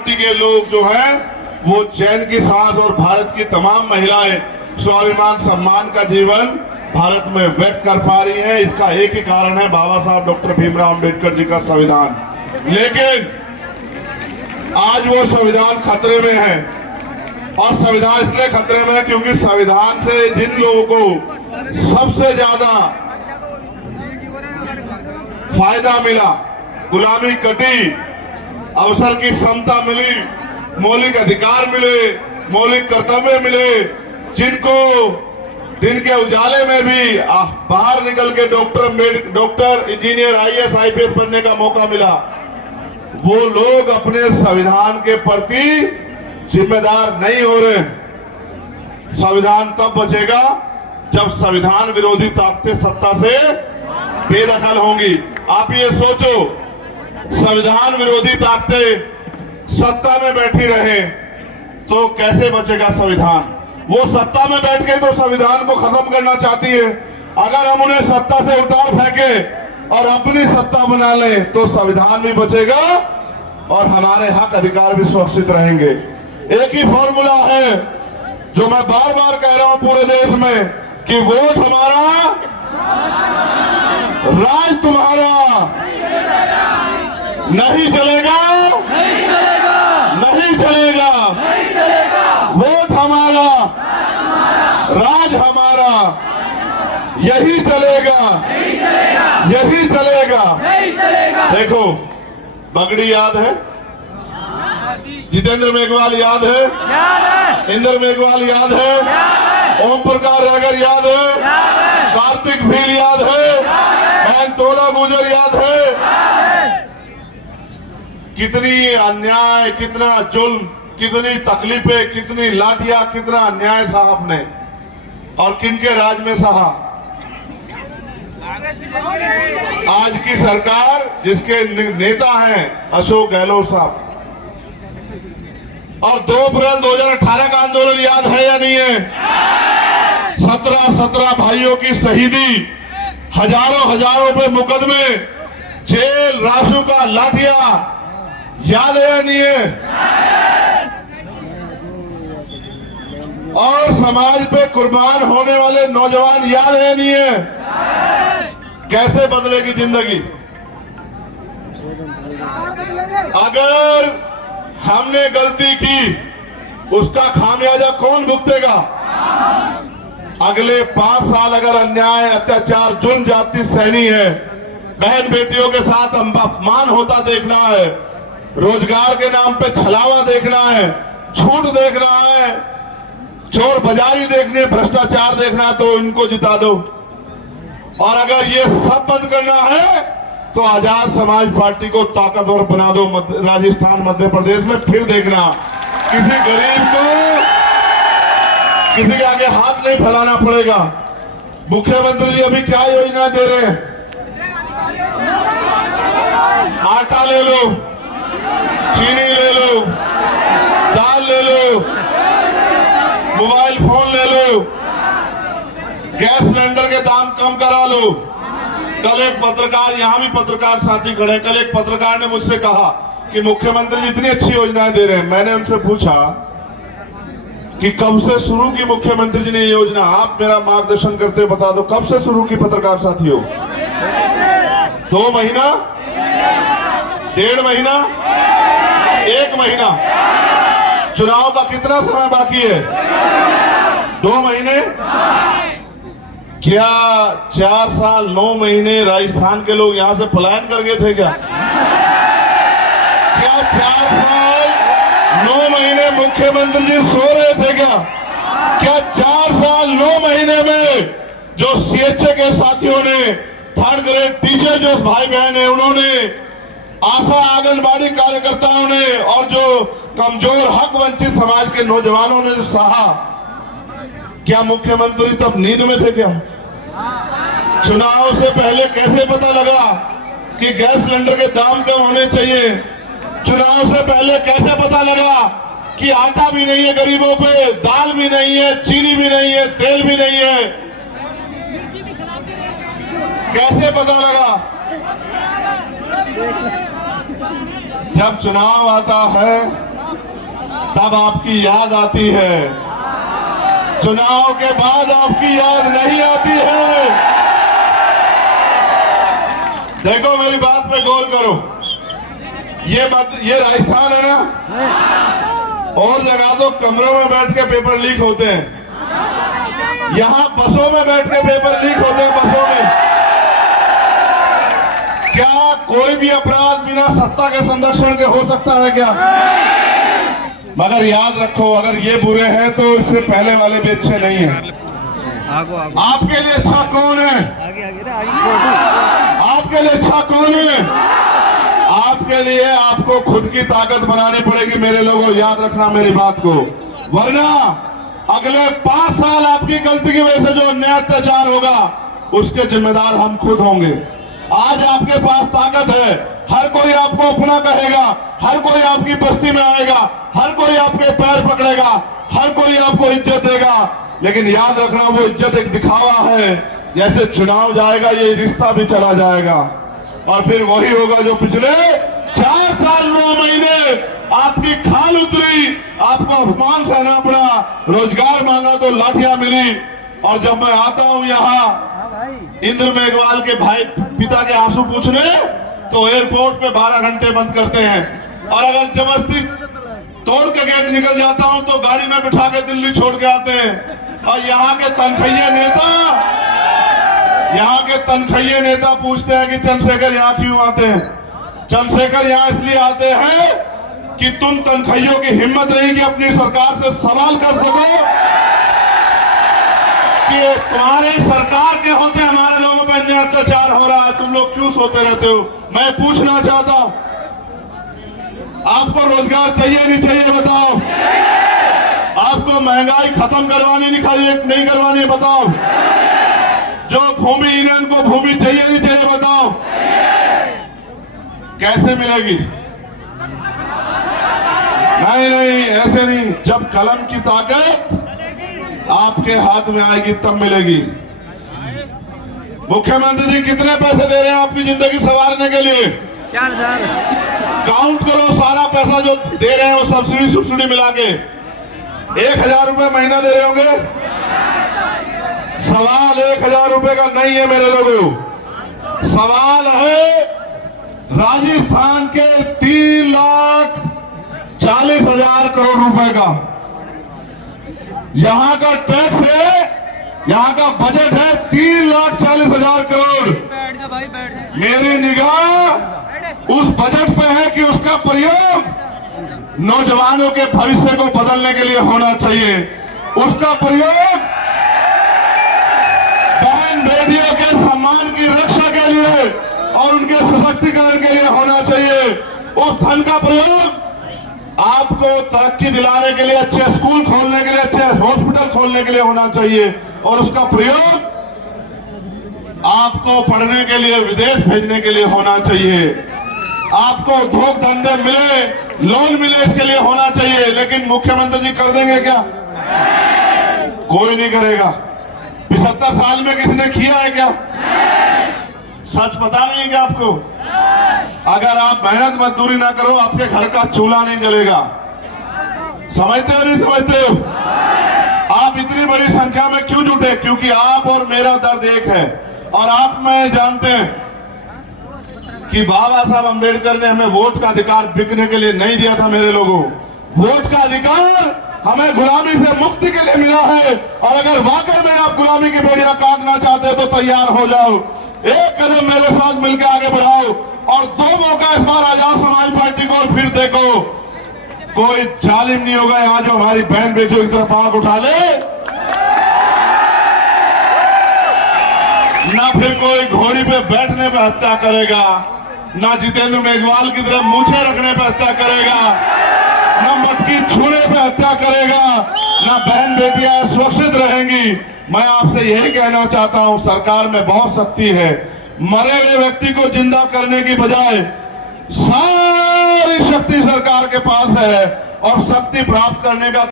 के लोग जो हैं वो चैन की सांस और भारत की तमाम महिलाएं स्वाभिमान सम्मान का जीवन भारत में व्यक्त कर पा रही हैं। इसका एक ही कारण है बाबा साहब डॉक्टर भीमराव अंबेडकर जी का संविधान। लेकिन आज वो संविधान खतरे में है और संविधान इसलिए खतरे में है क्योंकि संविधान से जिन लोगों को सबसे ज्यादा फायदा मिला, गुलामी कटी, अवसर की समता मिली, मौलिक अधिकार मिले, मौलिक कर्तव्य मिले, जिनको दिन के उजाले में भी बाहर निकल के डॉक्टर, इंजीनियर, आईएएस, आईपीएस बनने का मौका मिला, वो लोग अपने संविधान के प्रति जिम्मेदार नहीं हो रहे। संविधान तब बचेगा जब संविधान विरोधी ताकतें सत्ता से बेदखल होंगी। आप ये सोचो, संविधान विरोधी ताकतें सत्ता में बैठी रहे तो कैसे बचेगा संविधान? वो सत्ता में बैठ के तो संविधान को खत्म करना चाहती है। अगर हम उन्हें सत्ता से उतार फेंके और अपनी सत्ता बना ले तो संविधान भी बचेगा और हमारे हक अधिकार भी सुरक्षित रहेंगे। एक ही फॉर्मूला है जो मैं बार बार कह रहा हूं पूरे देश में कि वोट हमारा, राज तुम्हारा, नहीं चलेगा, नहीं चलेगा, वोट हमारा, राज हमारा, यही चलेगा, यही चलेगा। देखो, बगड़ी याद है, जितेंद्र मेघवाल याद है, इंद्र मेघवाल याद है, ओम प्रकाश अगर याद है, कार्तिक भील याद है, तोला गुजर याद है। कितनी अन्याय, कितना जुल्म, कितनी तकलीफें, कितनी लाठियां, कितना अन्याय साहब ने और किनके राज में सहा। आज की सरकार जिसके नेता हैं अशोक गहलोत साहब, और 2 अप्रैल 2018 का आंदोलन याद है या नहीं है? 17 भाइयों की शहीदी, हजारों रुपए मुकदमे, जेल, राशु का लाठिया, याद है या नहीं है? और समाज पे कुर्बान होने वाले नौजवान याद है या नहीं है? कैसे बदलेगी जिंदगी? अगर हमने गलती की उसका खामियाजा कौन भुगतेगा? अगले 5 साल अगर अन्याय, अत्याचार, जुल्म जाति सहनी है, बहन बेटियों के साथ अपमान होता देखना है, रोजगार के नाम पे छलावा देखना है, झूठ देखना है, चोर बाजारी देखनी है, भ्रष्टाचार देखना है, तो इनको जिता दो। और अगर ये सब बंद करना है तो आजाद समाज पार्टी को ताकतवर बना दो। राजस्थान, मध्य प्रदेश में फिर देखना किसी गरीब को किसी के आगे हाथ नहीं फैलाना पड़ेगा। मुख्यमंत्री जी अभी क्या योजना दे रहे हैं? आटा ले लो, चीनी ले लो, दाल ले लो, मोबाइल फोन ले लो, गैस सिलेंडर के दाम कम करा लो। कल एक पत्रकार, यहां भी पत्रकार साथी खड़े, कल एक पत्रकार ने मुझसे कहा कि मुख्यमंत्री जी इतनी अच्छी योजनाएं दे रहे हैं। मैंने उनसे पूछा कि कब से शुरू की मुख्यमंत्री जी ने ये योजना? आप मेरा मार्गदर्शन करते बता दो, कब से शुरू की पत्रकार साथियों? 2 महीना, 1.5 महीना, 1 महीना? चुनाव का कितना समय बाकी है? 2 महीने? क्या 4 साल 9 महीने राजस्थान के लोग यहां से पलायन कर गए थे क्या? क्या 4 साल 9 महीने मुख्यमंत्री जी सो रहे थे क्या? क्या 4 साल 9 महीने में जो सीएचए के साथियों ने, 3rd ग्रेड टीचर जो भाई बहन है उन्होंने, आशा आंगनबाड़ी कार्यकर्ताओं ने और जो कमजोर हक वंचित समाज के नौजवानों ने जो सहा, क्या मुख्यमंत्री तब नींद में थे क्या? चुनाव से पहले कैसे पता लगा कि गैस सिलेंडर के दाम कम होने चाहिए? चुनाव से पहले कैसे पता लगा कि आटा भी नहीं है गरीबों पे, दाल भी नहीं है, चीनी भी नहीं है, तेल भी नहीं है? कैसे पता लगा? जब चुनाव आता है तब आपकी याद आती है, चुनाव के बाद आपकी याद नहीं आती है। देखो मेरी बात पे गौर करो, ये राजस्थान है ना, और जगह तो कमरों में बैठ के पेपर लीक होते हैं, यहां बसों में बैठ के पेपर लीक होते हैं, बसों में। क्या कोई भी अपराध बिना सत्ता के संरक्षण के हो सकता है क्या? मगर याद रखो, अगर ये बुरे हैं तो इससे पहले वाले भी अच्छे नहीं हैं। आपके लिए अच्छा कौन है? आपके लिए अच्छा कौन है? आपके लिए आपको खुद की ताकत बनानी पड़ेगी मेरे लोगों, याद रखना मेरी बात को। वरना अगले 5 साल आपकी गलती की वजह से जो अन्याय अत्याचार होगा उसके जिम्मेदार हम खुद होंगे। आज आपके पास ताकत है, हर कोई आपको अपना कहेगा, हर कोई आपकी बस्ती में आएगा, हर कोई आपके पैर पकड़ेगा, हर कोई आपको इज्जत देगा। लेकिन याद रखना वो इज्जत एक दिखावा है, जैसे चुनाव जाएगा ये रिश्ता भी चला जाएगा और फिर वही होगा जो पिछले 4 साल 9 महीने आपकी खाल उतरी, आपको अपमान सहना पड़ा, रोजगार मांगा तो लाठियां मिली। और जब मैं आता हूं यहाँ इंद्र मेघवाल के भाई पिता के आंसू पूछने, तो एयरपोर्ट पे 12 घंटे बंद करते हैं, और अगर जबरदस्ती तोड़ के गेट निकल जाता हूं तो गाड़ी में बिठा के दिल्ली छोड़ के आते हैं। और यहाँ के तनखैये नेता पूछते हैं कि चंद्रशेखर यहाँ क्यों आते हैं? चंद्रशेखर यहाँ इसलिए आते हैं कि तुम तनखैयों की हिम्मत नहीं कि अपनी सरकार से सवाल कर सको कि तुम्हारे सरकार के होते हमारे लोगों पर अन्याय अत्याचार हो रहा है, तुम लोग क्यों सोते रहते हो? मैं पूछना चाहता हूं, आपको रोजगार चाहिए नहीं चाहिए बताओ? आपको महंगाई खत्म करवानी नहीं करवानी बताओ? जो भूमि यूनियन को भूमि चाहिए नहीं चाहिए बताओ? कैसे मिलेगी? नहीं, ऐसे नहीं। जब कलम की ताकत आपके हाथ में आएगी तब मिलेगी। मुख्यमंत्री जी कितने पैसे दे रहे हैं आपकी जिंदगी संवारने के लिए? 4000। काउंट करो सारा पैसा जो दे रहे हैं वो सब्सिडी मिला के 1000 रुपए महीना दे रहे होंगे। सवाल 1000 रुपए का नहीं है मेरे लोगों, सवाल है राजस्थान के 3,40,000 करोड़ रुपए का। यहां का टैक्स है, यहां का बजट है 3,40,000 करोड़। मेरी निगाह उस बजट पे है कि उसका प्रयोग नौजवानों के भविष्य को बदलने के लिए होना चाहिए, उसका प्रयोग बहन बेटियों के सम्मान की रक्षा के लिए और उनके सशक्तिकरण के लिए होना चाहिए। उस धन का प्रयोग आपको तरक्की दिलाने के लिए, अच्छे स्कूल खोलने के लिए, अच्छे हॉस्पिटल खोलने के लिए होना चाहिए, और उसका प्रयोग आपको पढ़ने के लिए, विदेश भेजने के लिए होना चाहिए, आपको उद्योग धंधे मिले, लोन मिले, इसके लिए होना चाहिए। लेकिन मुख्यमंत्री जी कर देंगे क्या? कोई नहीं करेगा। 75 साल में किसी ने किया है क्या? सच पता नहीं है क्या आपको? अगर आप मेहनत मजदूरी ना करो आपके घर का चूल्हा नहीं जलेगा। समझते हो नहीं समझते हो? आप इतनी बड़ी संख्या में क्यों जुटे? क्योंकि आप और मेरा दर्द एक है, और आप मैं जानते हैं कि बाबा साहब अंबेडकर ने हमें वोट का अधिकार बिकने के लिए नहीं दिया था। मेरे लोगों, वोट का अधिकार हमें गुलामी से मुक्ति के लिए मिला है, और अगर वाकई में आप गुलामी की बेड़ियां काटना चाहते हो तो तैयार हो जाओ, एक कदम मेरे साथ मिलकर आगे बढ़ाओ, और 2 मौका इस बार आजाद समाज पार्टी को, और फिर देखो कोई जालिम नहीं होगा यहां जो हमारी बहन बेटियों की तरफ आंख उठा ले, ना फिर कोई घोड़ी पे बैठने पे हत्या करेगा, ना जितेंद्र मेघवाल की तरफ मूछें रखने पे हत्या करेगा, ना मटकी छूने पे हत्या करेगा, ना बहन बेटियां सुरक्षित रहेंगी। मैं आपसे यही कहना चाहता हूं, सरकार में बहुत शक्ति है, मरे हुए व्यक्ति को जिंदा करने की बजाय सारी शक्ति सरकार के पास है, और शक्ति प्राप्त करने का